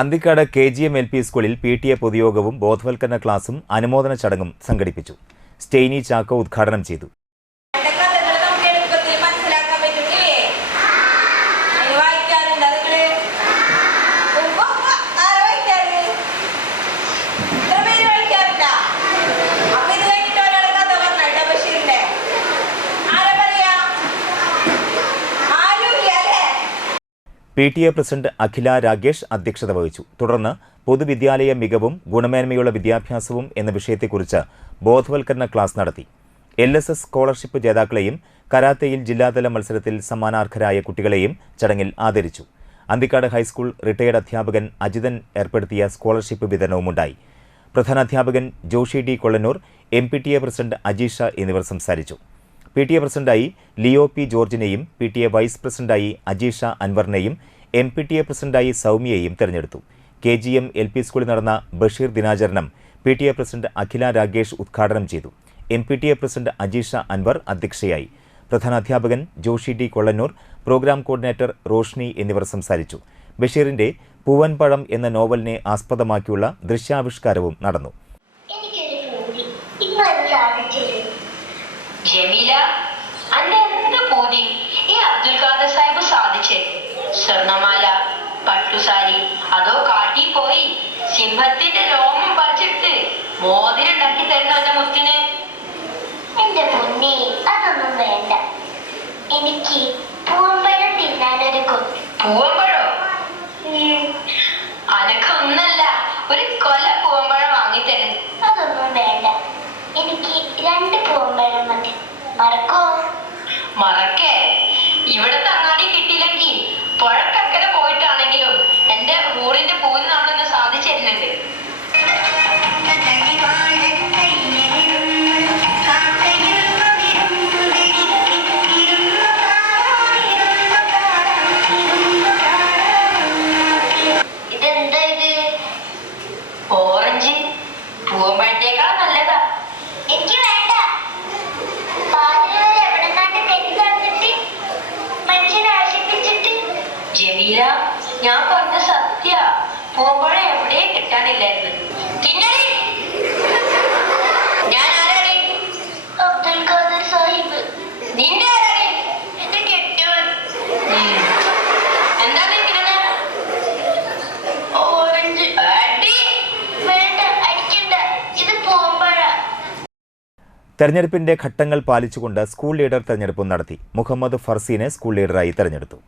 Anthikad KGM LP സ്കൂളിൽ PTA പൊതുയോഗവും ബോധവൽക്കരണ ക്ലാസും അനുമോദന ചടങ്ങും സംഘടിപ്പിച്ചു. സ്റ്റെയിനി ചാക്കോ ഉദ്ഘാടനം ചെയ്തു. PTA പ്രസിഡന്റ് അഖില രാഗേഷ് അധ്യക്ഷത വഹിച്ചു. തുടർന്ന് പൊതുവിദ്യാലയ മികവും ഗുണമേന്മയുള്ള വിദ്യാഭ്യാസവും എന്ന വിഷയത്തെക്കുറിച്ച് ബോധവൽക്കരണ ക്ലാസ് നടത്തി. LSS സ്കോളർഷിപ്പ് ജേതാക്കളെയും കരാത്തയിൽ ജില്ലാതല മത്സരത്തിൽ സമ്മാനാർഹരായ കുട്ടികളെയും ചടങ്ങിൽ ആദരിച്ചു. അന്തിക്കാട് ഹൈസ്കൂൾ റിട്ടയർഡ് അധ്യാപകൻ അജിതൻ ഏർപ്പെടുത്തിയ സ്കോളർഷിപ്പ് വിതരണവുമുണ്ടായി. പ്രധാനാധ്യാപകൻ Joshi D Kollannur, MPTA president Ajeesha എന്നിവർ സംസാരിച്ചു. PTA പ്രസിഡന്റായി ലിയോ P ജോർജിനെയും PTA വൈസ് പ്രസിഡന്റായി അജീഷ അൻവറിനെയും MPTA പ്രസിഡന്റായി സൗമ്യയെയും തെരഞ്ഞെടുത്തു. KGM LP സ്കൂളിൽ നടന്ന ബഷീർ ദിനാചരണം PTA പ്രസിഡന്റ് അഖില രാഗേഷ് ഉദ്ഘാടനം ചെയ്തു. MPTA പ്രസിഡന്റ് അജീഷ അൻവർ അധ്യക്ഷയായി. പ്രധാനാധ്യാപകൻ Joshi D Kollannur, program coordinator Roshni എന്നിവർ സംസാരിച്ചു. ബഷീറിന്റെ പൂവൻപഴം എന്ന നോവലിനെ ആസ്പദമാക്കിയുള്ള ദൃശ്യാവിഷ്കാരവും നടന്നു. ജമീല, അന്റെ എന്ത് പൂതി ഈ അബ്ദുൽ ഖാദർ സാഹിബ് സാധിച്ചേ? സ്വർണമാല, പട്ടുസാരി, അതോ കാട്ടി പോയി സിംഹത്തിന്റെ രോമം പറിച്ചെടുത്ത് മോതിരുണ്ടാക്കി തരുന്ന എന്റെ മുത്തിന്? എന്റെ മുന്നേ അതൊന്നും വേണ്ട. എനിക്ക് പൂവമ്പഴം തിന്നാനൊരു പൂവമ്പഴോ? അനക്കൊന്നല്ല, ഒരു കൊല പൂവമ്പഴം വാങ്ങിത്തരും. അതൊന്നും വേണ്ട. എനിക്ക് 2 പൂവമ്പഴം മതി. മറക്കോ? മറക്കേ? ഇവിടുത്തെ അങ്ങാടി കിട്ടിയില്ലെങ്കിൽ പുഴക്കക്കരെ പോയിട്ടാണെങ്കിലും എന്റെ ഊറിന്റെ പൂവിന് നമ്മളൊന്ന് സാധിച്ചു തരുന്നുണ്ട്. ഇതെന്താ ഇത്? ഓറഞ്ച്. പൂവമ്പഴത്തേക്കാൾ നല്ലതാ. എനിക്ക് വേണ്ട. ജമീല, ഞാൻ പറഞ്ഞ സത്യ. പൂവമ്പഴം എവിടെയും കിട്ടാനില്ലായിരുന്നു. ഞാൻ ആരാണ്? അബ്ദുൽ ഖാദർ സാഹിബ്. നിന്റെ ആരാണ്? എന്റെ കെട്ടിയവൻ. എന്താ നിൽക്കുന്നത്? ഓറഞ്ച്. വേണ്ട, അടിക്കണ്ട. ഇത് പൂവമ്പഴ. തെരഞ്ഞെടുപ്പിന്റെ ഘട്ടങ്ങൾ പാലിച്ചുകൊണ്ട് സ്കൂൾ ലീഡർ തെരഞ്ഞെടുപ്പും നടത്തി. മുഹമ്മദ് ഫർസീനെ സ്കൂൾ ലീഡറായി തെരഞ്ഞെടുത്തു.